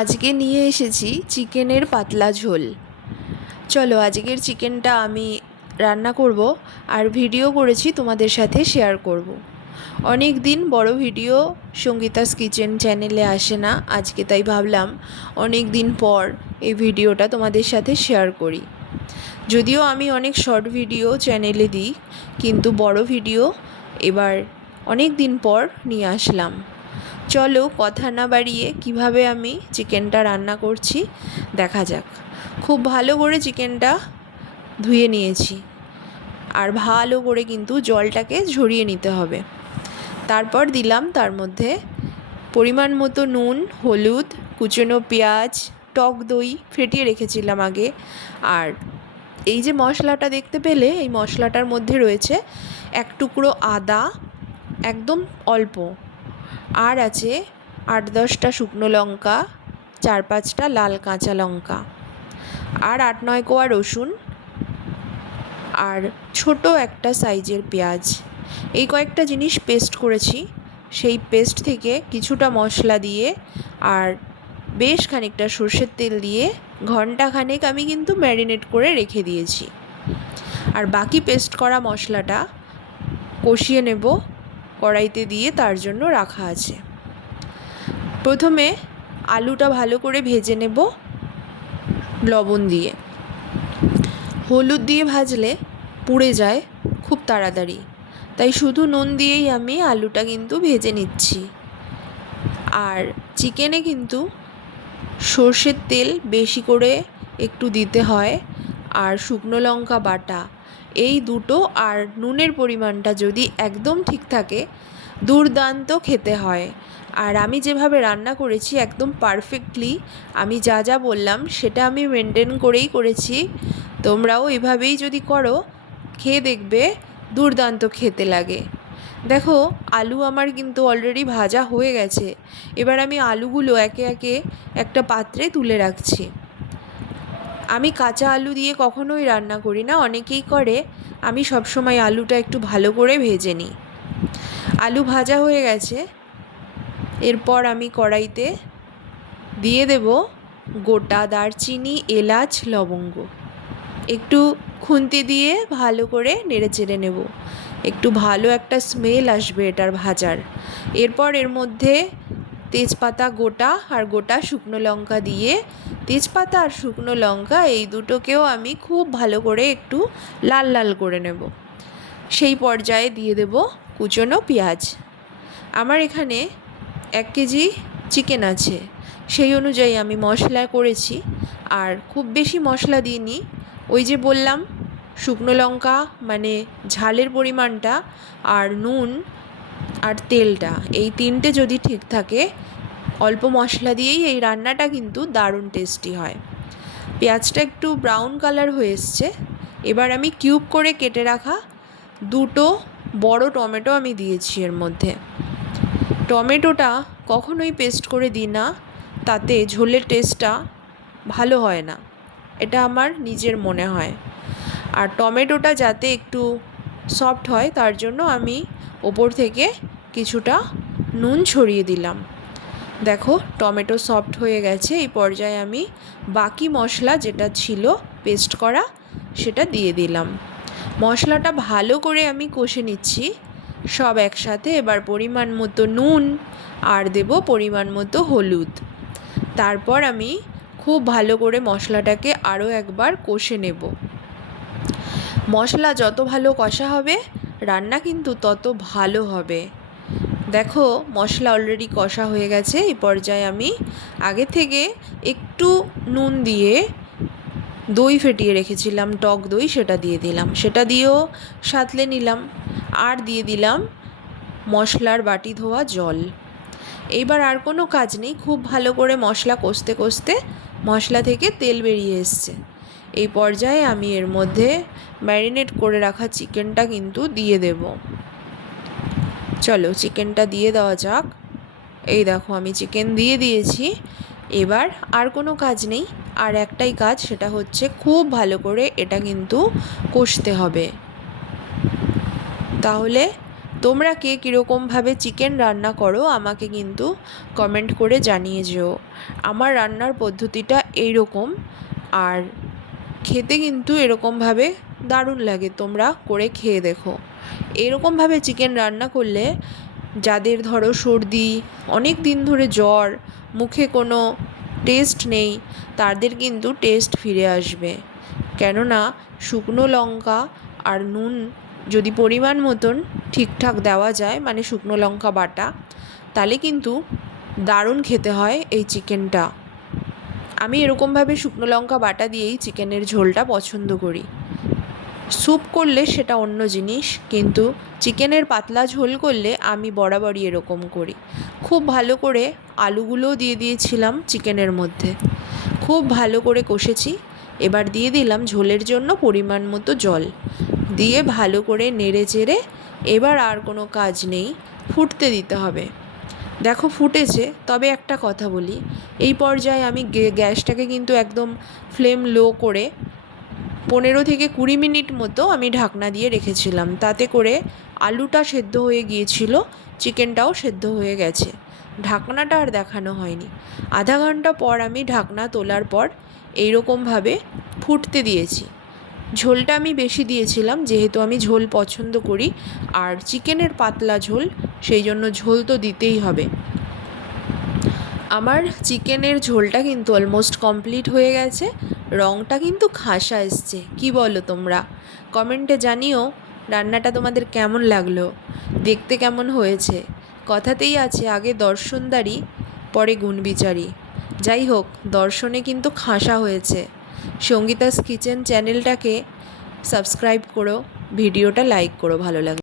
আজকে নিয়ে এসেছি চিকেনের পাতলা ঝোল। চলো আজকের চিকেনটা আমি রান্না করব আর ভিডিও করেছি তোমাদের সাথে শেয়ার করব। অনেক দিন বড় ভিডিও সঙ্গীতাস কিচেন চ্যানেলে আসে না, আজকে তাই ভাবলাম অনেক দিন পর এই ভিডিওটা তোমাদের সাথে শেয়ার করি। যদিও আমি অনেক শর্ট ভিডিও চ্যানেলে দিই, কিন্তু বড় ভিডিও এবার অনেক দিন পর নিয়ে আসলাম। চলো কথা না বাড়িয়ে কিভাবে আমি চিকেনটা রান্না করছি দেখা যাক। খুব ভালো করে চিকেনটা ধুয়ে নিয়েছি, আর ভালো করে কিন্তু জলটাকে ঝরিয়ে নিতে হবে। তারপর দিলাম তার মধ্যে পরিমাণ মতো নুন, হলুদ, কুচনো পেঁয়াজ, টক দই ফেটিয়ে রেখেছিলাম আগে। আর এই যে মশলাটা দেখতে পেলে, এই মশলাটার মধ্যে রয়েছে এক টুকরো আদা, একদম অল্প, আর আছে 8-10টা শুকনো লঙ্কা, 4-5টা লাল কাঁচা লঙ্কা, আর 8-9 কোয়া রসুন, আর ছোট একটা সাইজের পেঁয়াজ। এই কয়েকটা জিনিস পেস্ট করেছি। সেই পেস্ট থেকে কিছুটা মশলা দিয়ে আর বেশ খানিকটা সর্ষের তেল দিয়ে ঘন্টাখানেক আমি কিন্তু ম্যারিনেট করে রেখে দিয়েছি। আর বাকি পেস্ট করা মশলাটা কষিয়ে নেব কড়াইতে দিয়ে, তার জন্য রাখা আছে। প্রথমে আলুটা ভালো করে ভেজে নেব লবণ দিয়ে। হলুদ দিয়ে ভাজলে পুড়ে যায় খুব তাড়াতাড়ি, তাই শুধু নুন দিয়েই আমি আলুটা কিন্তু ভেজে নিচ্ছি। আর চিকেনে কিন্তু সর্ষের তেল বেশি করে একটু দিতে হয়, আর শুকনো লঙ্কা বাটা এই দুটো, আর নুনের পরিমাণটা যদি একদম ঠিক থাকে দুর্দান্ত খেতে হয়। আর আমি যেভাবে রান্না করেছি একদম পারফেক্টলি, আমি যা যা বললাম সেটা আমি মেনটেন করেই করেছি। তোমরাও এভাবেই যদি করো, খেয়ে দেখবে দুর্দান্ত খেতে লাগে। দেখো আলু আমার কিন্তু অলরেডি ভাজা হয়ে গেছে। এবার আমি আলুগুলো একে একে একটা পাত্রে তুলে রাখছি। আমি কাঁচা আলু দিয়ে কখনোই রান্না করি না, অনেকেই করে। আমি সবসময় আলুটা একটু ভালো করে ভেজে নিই। আলু ভাজা হয়ে গেছে। এরপর আমি কড়াইতে দিয়ে দেব গোটা দারচিনি, এলাচ, লবঙ্গ। একটু খুন্তি দিয়ে ভালো করে নেড়ে চেড়ে নেব, একটু ভালো একটা স্মেল আসবে এটার ভাজার। এরপর এর মধ্যে তেজপাতা গোটা আর গোটা শুকনো লঙ্কা দিয়ে, তেজপাতা আর শুকনো লঙ্কা এই দুটোকেও আমি খুব ভালো করে একটু লাল লাল করে নেব। সেই পর্যায়ে দিয়ে দেব কুচনো পেঁয়াজ। আমার এখানে 1 কেজি চিকেন আছে, সেই অনুযায়ী আমি মশলা করেছি। আর খুব বেশি মশলা দিইনি। ওই যে বললাম, শুকনো লঙ্কা মানে ঝালের পরিমাণটা, আর নুন আর তেলটা, এই তিনটে যদি ঠিক থাকে, অল্প মশলা দিয়েই এই রান্নাটা কিন্তু দারুণ টেস্টি হয়। পেঁয়াজটা একটু ব্রাউন কালার হয়ে এসছে। এবার আমি কিউব করে কেটে রাখা 2টো বড় টমেটো আমি দিয়েছি এর মধ্যে। টমেটোটা কখনোই পেস্ট করে দিই না, তাতে ঝোলের টেস্টটা ভালো হয় না, এটা আমার নিজের মনে হয়। আর টমেটোটা যাতে একটু সফট হয় তার জন্য আমি ওপর থেকে কিছুটা নুন ছড়িয়ে দিলাম। দেখো টমেটো সফট হয়ে গেছে। এই পর্যায়ে আমি বাকি মশলা যেটা ছিল পেস্ট করা সেটা দিয়ে দিলাম। মশলাটা ভালো করে আমি কষে নিচ্ছি সব একসাথে। এবার পরিমাণ মতো নুন আর দেব পরিমাণ মতো হলুদ। তারপর আমি খুব ভালো করে মশলাটাকে আরও একবার কষে নেব। মশলা যত ভালো কষা হবে রান্না কিন্তু তত ভালো হবে। দেখো মশলা অলরেডি কষা হয়ে গেছে। এই পর্যায়ে আমি আগে থেকে একটু নুন দিয়ে দই ফেটিয়ে রেখেছিলাম, টক দই, সেটা দিয়ে দিলাম। সেটা দিয়েও সাঁতলে নিলাম। আর দিয়ে দিলাম মশলার বাটি ধোয়া জল। এইবার আর কোনো কাজ নেই, খুব ভালো করে মশলা কষতে কষতে মশলা থেকে তেল বেরিয়ে এসছে। এই পর্যায়ে আমি এর মধ্যে ম্যারিনেট করে রাখা চিকেনটা কিন্তু দিয়ে দেব। চলো চিকেনটা দিয়ে দেওয়া যাক। এই দেখো আমি চিকেন দিয়ে দিয়েছি। এবার আর কোনো কাজ নেই, আর একটাই কাজ, সেটা হচ্ছে খুব ভালো করে এটা কিন্তু কষতে হবে, তাহলে তোমরা কে কীরকমভাবে চিকেন রান্না করো আমাকে কিন্তু কমেন্ট করে জানিয়ে যেও। আমার রান্নার পদ্ধতিটা এইরকম, আর খেতে কিন্তু এরকমভাবে দারুণ লাগে, তোমরা করে খেয়ে দেখো। এরকমভাবে চিকেন রান্না করলে যাদের ধরো সর্দি, অনেক দিন ধরে জ্বর, মুখে কোনো টেস্ট নেই, তাদের কিন্তু টেস্ট ফিরে আসবে। কেননা শুকনো লঙ্কা আর নুন যদি পরিমাণ মতন ঠিকঠাক দেওয়া যায়, মানে শুকনো লঙ্কা বাটা, তাহলে কিন্তু দারুণ খেতে হয় এই চিকেনটা। আমি এরকমভাবে শুকনো লঙ্কা বাটা দিয়েই চিকেনের ঝোলটা পছন্দ করি। স্যুপ করলে সেটা অন্য জিনিস, কিন্তু চিকেনের পাতলা ঝোল করলে আমি বরাবরই এরকম করি। খুব ভালো করে আলুগুলোও দিয়ে দিয়েছিলাম চিকেনের মধ্যে, খুব ভালো করে কষেছি। এবার দিয়ে দিলাম ঝোলের জন্য পরিমাণ মতো জল, দিয়ে ভালো করে নেড়ে চেড়ে এবার আর কোনো কাজ নেই, ফুটতে দিতে হবে। দেখো ফুটেছে, তবে একটা কথা বলি, এই পর্যায়ে আমি গ্যাসটাকে কিন্তু একদম ফ্লেম লো করে 15 থেকে 20 মিনিট মতো আমি ঢাকনা দিয়ে রেখেছিলাম। তাতে করে আলুটা সেদ্ধ হয়ে গিয়েছিল, চিকেনটাও সেদ্ধ হয়ে গেছে। ঢাকনাটা আর দেখানো হয়নি। আধা ঘন্টা পর আমি ঢাকনা তোলার পর এইরকমভাবে ফুটতে দিয়েছি। ঝোলটা আমি বেশি দিয়েছিলাম, যেহেতু আমি ঝোল পছন্দ করি, আর চিকেনের পাতলা ঝোল, সেই জন্য ঝোল তো দিতেই হবে। আমার চিকেনের ঝোলটা কিন্তু অলমোস্ট কমপ্লিট হয়ে গেছে। রঙটা কিন্তু খাসা এসছে, কি বলো তোমরা? কমেন্টে জানিও রান্নাটা তোমাদের কেমন লাগলো, দেখতে কেমন হয়েছে। কথাতেই আছে, আগে দর্শনদারি পরে গুণবিচারি। যাই হোক, দর্শনে কিন্তু খাসা হয়েছে। সঙ্গীতাস কিচেন চ্যানেলটাকে সাবস্ক্রাইব করো, ভিডিওটা লাইক করো ভালো লাগে।